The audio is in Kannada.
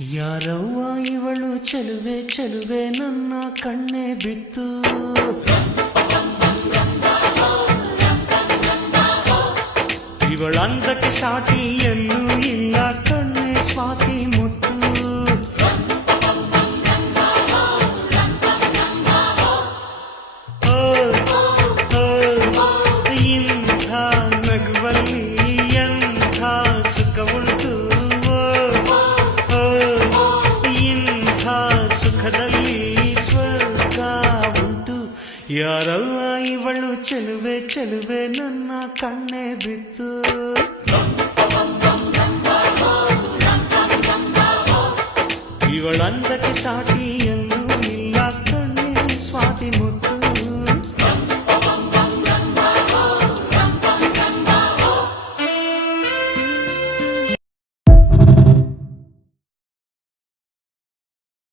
ಯಾರವ್ವ ಇವಳು ಚೆಲುವೆ ಚೆಲುವೆ ನನ್ನ ಕಣ್ಣೆ ಬಿತ್ತು. ಇವಳಂದಕ್ಕೆ ಸಾಟಿ ಎಲ್ಲೂ ಇಲ್ಲ ಕಣ್ಣೆ ಸ್ವಾತಿ ಮುತ್ತು. ಇಂಥ ನಗುವಲ್ಲಿ ಎಂಥ ಸುಖವುಂಟು, ಇಂಥ ಸುಖದಲ್ಲಿ ಸ್ವರ್ಗ ಉಂಟು. ಯಾರವ್ವ ಇವಳು ಚೆಲುವೆ ಚೆಲುವೆ ನನ್ನ ಕಣ್ಣೆ ಬಿತ್ತು. ಇವಳಂದಕ್ಕೆ ಸಾಟಿ